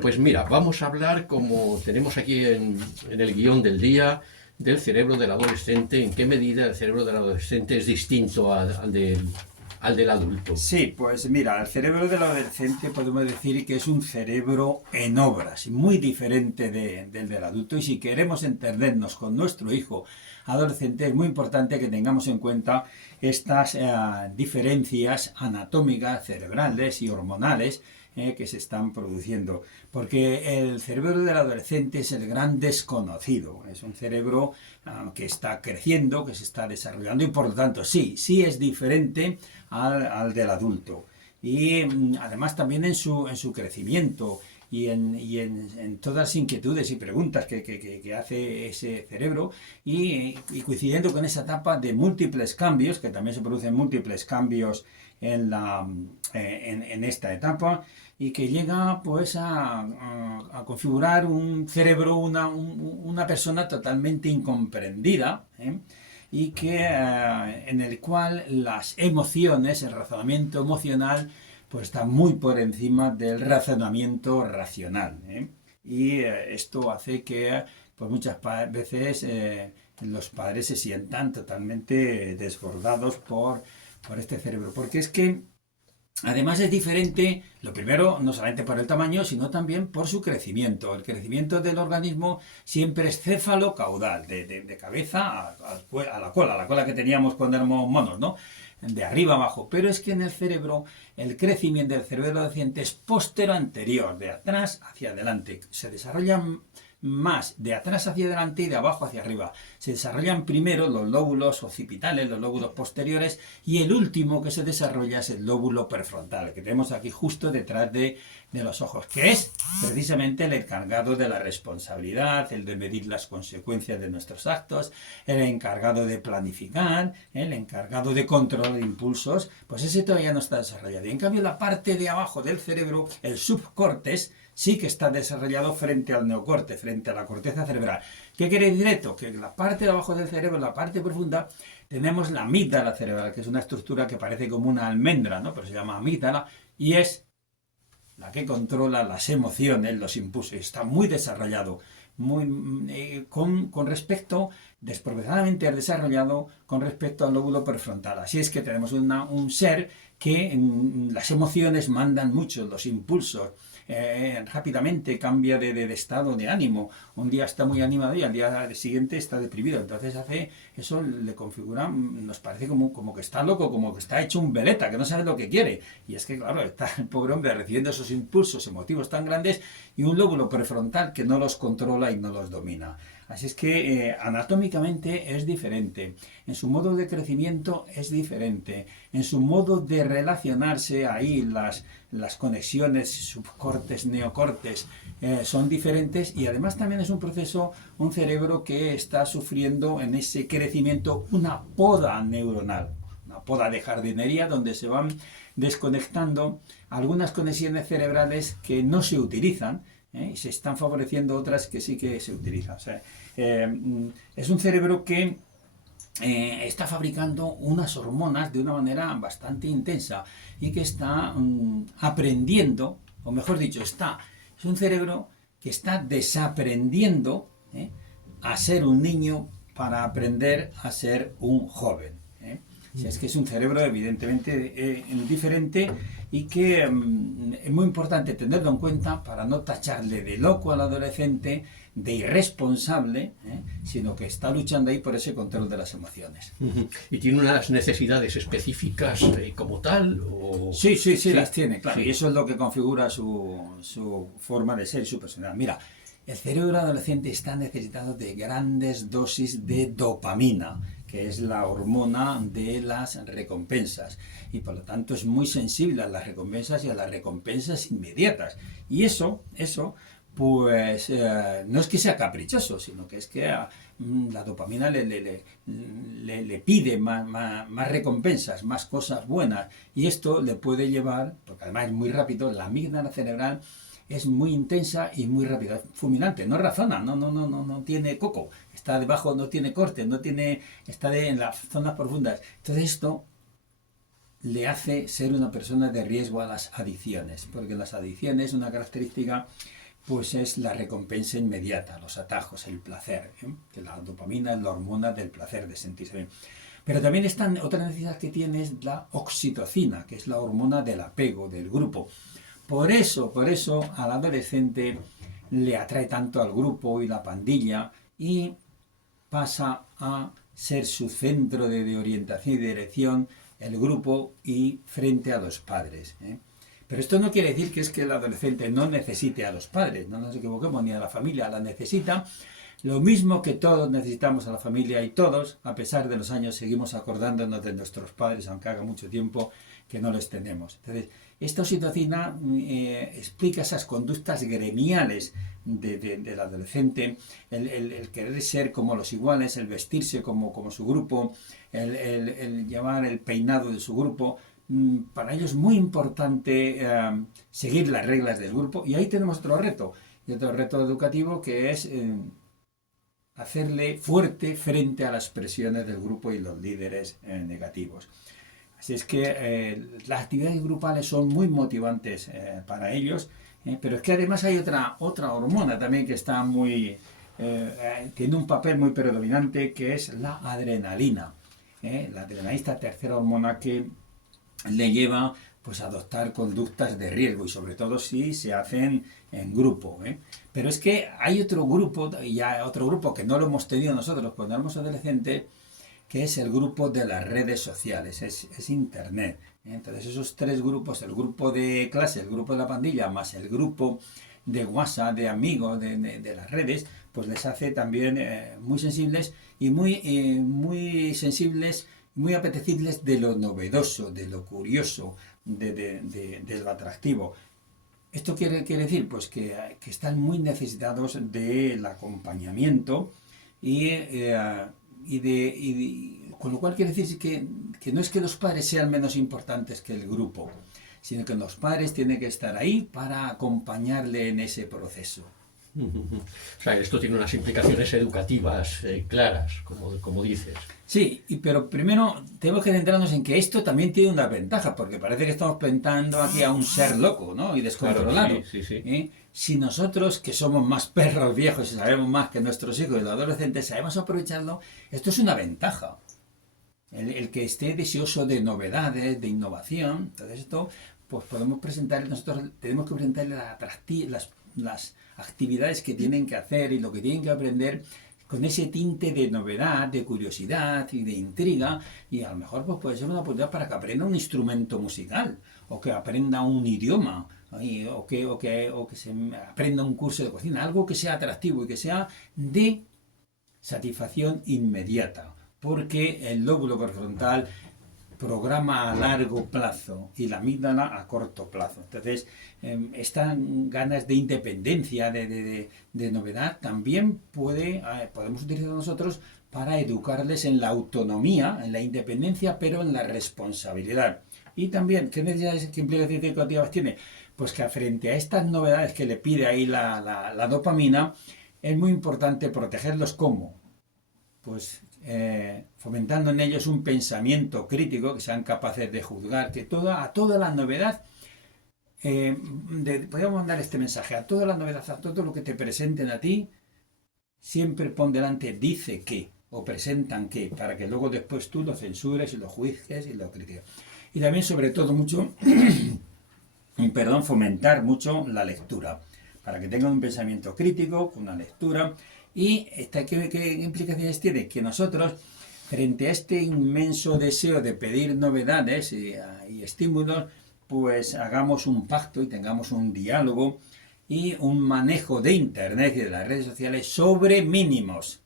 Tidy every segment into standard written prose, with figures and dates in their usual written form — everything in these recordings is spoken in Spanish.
Pues mira, vamos a hablar, como tenemos aquí en el guión del día, del cerebro del adolescente, en qué medida el cerebro del adolescente es distinto al del adulto. Sí, pues mira, el cerebro del adolescente podemos decir que es un cerebro en obras, muy diferente del adulto. Y si queremos entendernos con nuestro hijo adolescente, es muy importante que tengamos en cuenta estas diferencias anatómicas, cerebrales y hormonales que se están produciendo. Porque el cerebro del adolescente es el gran desconocido. Es un cerebro que está creciendo, que se está desarrollando y por lo tanto sí es diferente al del adulto. Y además también en su crecimiento y en todas las inquietudes y preguntas que hace ese cerebro y coincidiendo con esa etapa de múltiples cambios, que también se producen múltiples cambios en esta etapa y que llega pues a configurar un cerebro, una persona totalmente incomprendida, y en el cual las emociones, el razonamiento emocional, pues está muy por encima del razonamiento racional. Y esto hace que pues muchas veces los padres se sientan totalmente desbordados por este cerebro. Porque es que además es diferente, lo primero, no solamente por el tamaño, sino también por su crecimiento. El crecimiento del organismo siempre es céfalo-caudal, de cabeza a la cola que teníamos cuando éramos monos, ¿no? De arriba abajo. Pero es que en el cerebro, el crecimiento del cerebro adolescente es postero-anterior, de atrás hacia adelante. Se desarrollan más de atrás hacia adelante y de abajo hacia arriba. Se desarrollan primero los lóbulos occipitales, los lóbulos posteriores, y el último que se desarrolla es el lóbulo prefrontal, que tenemos aquí justo detrás de los ojos, que es precisamente el encargado de la responsabilidad, el de medir las consecuencias de nuestros actos, el encargado de planificar, el encargado de controlar impulsos. Pues ese todavía no está desarrollado. Y en cambio la parte de abajo del cerebro, el subcórtex, sí que está desarrollado frente al neocorte, frente a la corteza cerebral. ¿Qué quiere decir esto? Que en la parte de abajo del cerebro, la parte profunda, tenemos la amígdala cerebral, que es una estructura que parece como una almendra, ¿no? Pero se llama amígdala, y es la que controla las emociones, los impulsos. Está muy desarrollado, con respecto, desproporcionadamente desarrollado con respecto al lóbulo prefrontal. Así es que tenemos un ser que las emociones mandan mucho, los impulsos. Rápidamente cambia de estado de ánimo. Un día está muy animado y al día siguiente está deprimido. Entonces eso le configura, nos parece como que está loco, como que está hecho un veleta, que no sabe lo que quiere. Y es que, claro, está el pobre hombre recibiendo esos impulsos emotivos tan grandes y un lóbulo prefrontal que no los controla y no los domina. Así es que anatómicamente es diferente, en su modo de crecimiento es diferente, en su modo de relacionarse, ahí las conexiones subcortes, neocortes son diferentes, y además también es un proceso, un cerebro que está sufriendo en ese crecimiento una poda neuronal, una poda de jardinería donde se van desconectando algunas conexiones cerebrales que no se utilizan, y se están favoreciendo otras que sí que se utilizan. O sea, es un cerebro que está fabricando unas hormonas de una manera bastante intensa y que está aprendiendo, o mejor dicho, es un cerebro que está desaprendiendo a ser un niño para aprender a ser un joven. O sea, es que es un cerebro evidentemente diferente y que es muy importante tenerlo en cuenta para no tacharle de loco al adolescente, de irresponsable, sino que está luchando ahí por ese control de las emociones. ¿Y tiene unas necesidades específicas como tal? Sí, las tiene, claro. Sí. Y eso es lo que configura su forma de ser y su personalidad. Mira, el cerebro adolescente está necesitado de grandes dosis de dopamina, que es la hormona de las recompensas, y por lo tanto es muy sensible a las recompensas y a las recompensas inmediatas. Y eso pues no es que sea caprichoso, sino que es que la dopamina le pide más recompensas, más cosas buenas, y esto le puede llevar, porque además es muy rápido, la amígdala cerebral es muy intensa y muy rápida, es fulminante, no razona, no tiene coco, está debajo, no tiene corte, está en las zonas profundas. Entonces esto le hace ser una persona de riesgo a las adicciones, porque las adicciones, una característica pues es la recompensa inmediata, los atajos, el placer, ¿eh? Que la dopamina es la hormona del placer, de sentirse bien. Pero también otra necesidad que tiene es la oxitocina, que es la hormona del apego, del grupo. Por eso al adolescente le atrae tanto al grupo y la pandilla y pasa a ser su centro de orientación y dirección el grupo y frente a los padres, ¿eh? Pero esto no quiere decir que es que el adolescente no necesite a los padres, no nos equivoquemos, ni a la familia, la necesita. Lo mismo que todos necesitamos a la familia y todos, a pesar de los años, seguimos acordándonos de nuestros padres, aunque haga mucho tiempo que no los tenemos. Entonces, esta oxitocina explica esas conductas gremiales del adolescente, el querer ser como los iguales, el vestirse como su grupo, el llevar el peinado de su grupo. Para ellos es muy importante seguir las reglas del grupo, y ahí tenemos otro reto, y otro reto educativo que es hacerle fuerte frente a las presiones del grupo y los líderes negativos. Así es que las actividades grupales son muy motivantes para ellos, pero es que además hay otra hormona también que está tiene un papel muy predominante, que es la adrenalina. La adrenalina, esta tercera hormona que le lleva pues a adoptar conductas de riesgo, y sobre todo si se hacen en grupo, ¿eh? Pero es que hay otro grupo que no lo hemos tenido nosotros cuando éramos adolescentes, que es el grupo de las redes sociales, es Internet, ¿eh? Entonces esos tres grupos, el grupo de clase, el grupo de la pandilla, más el grupo de WhatsApp, de amigos, de las redes, pues les hace también muy sensibles y muy sensibles, muy apetecibles de lo novedoso, de lo curioso, de lo atractivo. ¿Esto quiere decir? Pues que están muy necesitados del acompañamiento con lo cual quiere decir que no es que los padres sean menos importantes que el grupo, sino que los padres tienen que estar ahí para acompañarle en ese proceso. O sea, esto tiene unas implicaciones educativas claras, como dices. Sí, pero primero tenemos que centrarnos en que esto también tiene una ventaja, porque parece que estamos pintando aquí a un ser loco, ¿no? Y descontrolado. Claro, sí. ¿Eh? Si nosotros, que somos más perros viejos y sabemos más que nuestros hijos y los adolescentes, sabemos aprovecharlo, esto es una ventaja. El que esté deseoso de novedades, de innovación, todo esto, pues nosotros tenemos que presentarle las actividades que tienen que hacer y lo que tienen que aprender, con ese tinte de novedad, de curiosidad y de intriga, y a lo mejor pues puede ser una oportunidad para que aprenda un instrumento musical, o que aprenda un idioma, o que se aprenda un curso de cocina, algo que sea atractivo y que sea de satisfacción inmediata, porque el lóbulo prefrontal programa a largo plazo y la amígdala a corto plazo. Entonces, estas ganas de independencia, de novedad, también podemos utilizar nosotros para educarles en la autonomía, en la independencia, pero en la responsabilidad. Y también, ¿qué necesidades, qué implicaciones educativas tiene? Pues que frente a estas novedades que le pide ahí la dopamina, es muy importante protegerlos. ¿Cómo? Pues fomentando en ellos un pensamiento crítico, que sean capaces de juzgar, que a toda la novedad, podríamos mandar este mensaje: a toda la novedad, a todo lo que te presenten a ti, siempre pon delante dice que, o presentan que, para que luego después tú lo censures y lo juzgues y lo critiques. Y también, sobre todo, fomentar mucho la lectura, para que tengan un pensamiento crítico, una lectura. ¿Y qué implicaciones tiene? Que nosotros, frente a este inmenso deseo de pedir novedades y estímulos, pues hagamos un pacto y tengamos un diálogo y un manejo de Internet y de las redes sociales sobre mínimos,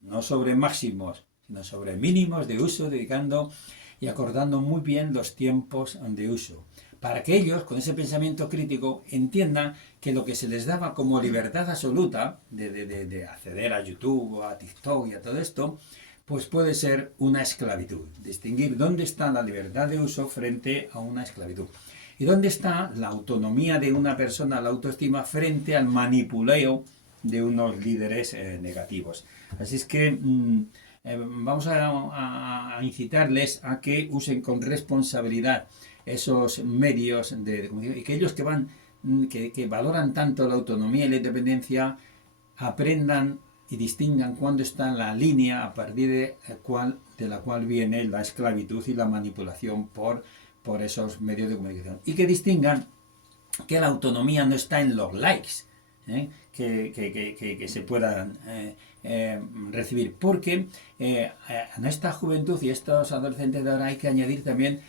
no sobre máximos, sino sobre mínimos de uso, dedicando y acordando muy bien los tiempos de uso, para que ellos, con ese pensamiento crítico, entiendan que lo que se les daba como libertad absoluta de acceder a YouTube o a TikTok y a todo esto, pues puede ser una esclavitud. Distinguir dónde está la libertad de uso frente a una esclavitud. Y dónde está la autonomía de una persona, la autoestima, frente al manipuleo de unos líderes negativos. Así es que vamos a incitarles a que usen con responsabilidad esos medios de comunicación, y que ellos que van que valoran tanto la autonomía y la independencia aprendan y distingan cuándo está la línea a partir de la cual viene la esclavitud y la manipulación por esos medios de comunicación. Y que distingan que la autonomía no está en los likes que se puedan recibir, porque a nuestra juventud y estos adolescentes de ahora hay que añadir también,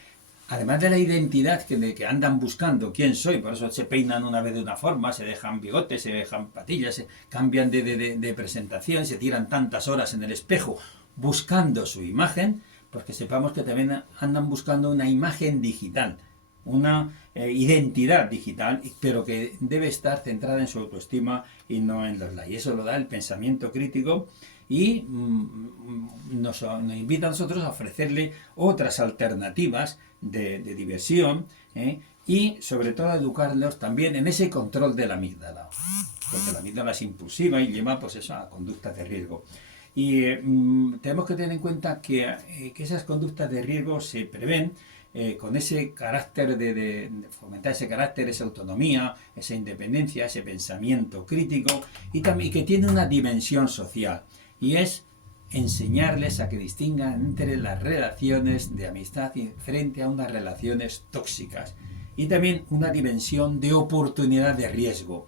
además de la identidad que andan buscando, quién soy, por eso se peinan una vez de una forma, se dejan bigotes, se dejan patillas, se cambian de presentación, se tiran tantas horas en el espejo buscando su imagen, porque sepamos que también andan buscando una imagen digital, una identidad digital, pero que debe estar centrada en su autoestima y no en los likes. Eso lo da el pensamiento crítico y nos invita a nosotros a ofrecerle otras alternativas de diversión y sobre todo a educarlos también en ese control de la amígdala, porque la amígdala es impulsiva y lleva pues eso a conductas de riesgo. Y tenemos que tener en cuenta que esas conductas de riesgo se prevén con ese carácter de fomentar ese carácter, esa autonomía, esa independencia, ese pensamiento crítico y también que tiene una dimensión social, y es enseñarles a que distingan entre las relaciones de amistad y frente a unas relaciones tóxicas, y también una dimensión de oportunidad de riesgo,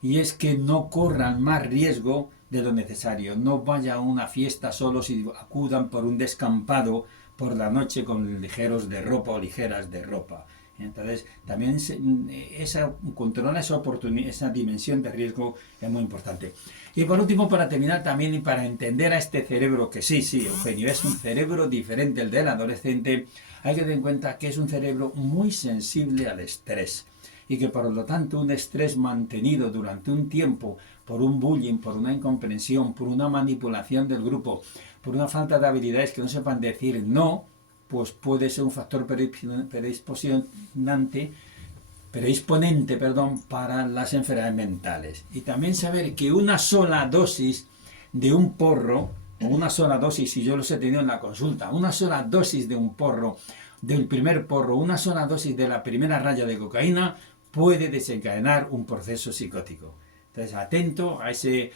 y es que no corran más riesgo de lo necesario, no vayan a una fiesta solos y acudan por un descampado por la noche con ligeros de ropa o ligeras de ropa. Entonces, también controlar esa oportunidad, esa dimensión de riesgo es muy importante. Y por último, para terminar también y para entender a este cerebro, que sí, Eugenio, es un cerebro diferente al del adolescente, hay que tener en cuenta que es un cerebro muy sensible al estrés y que por lo tanto un estrés mantenido durante un tiempo por un bullying, por una incomprensión, por una manipulación del grupo, por una falta de habilidades que no sepan decir no, pues puede ser un factor predisponente para las enfermedades mentales. Y también saber que una sola dosis de un porro, o una sola dosis, si yo los he tenido en la consulta, una sola dosis de un porro, del primer porro, una sola dosis de la primera raya de cocaína, puede desencadenar un proceso psicótico. Entonces, atento a ese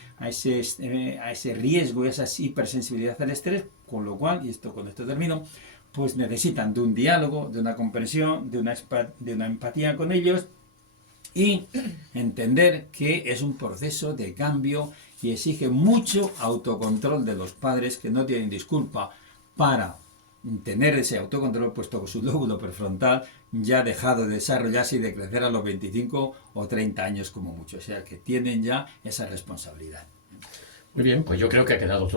riesgo y a esa hipersensibilidad al estrés, con lo cual, y con esto termino, pues necesitan de un diálogo, de una comprensión, de una empatía con ellos y entender que es un proceso de cambio y exige mucho autocontrol de los padres, que no tienen disculpa para tener ese autocontrol, puesto que su lóbulo prefrontal ya ha dejado de desarrollarse y de crecer a los 25 o 30 años como mucho, o sea que tienen ya esa responsabilidad. Muy bien, pues yo creo que ha quedado todo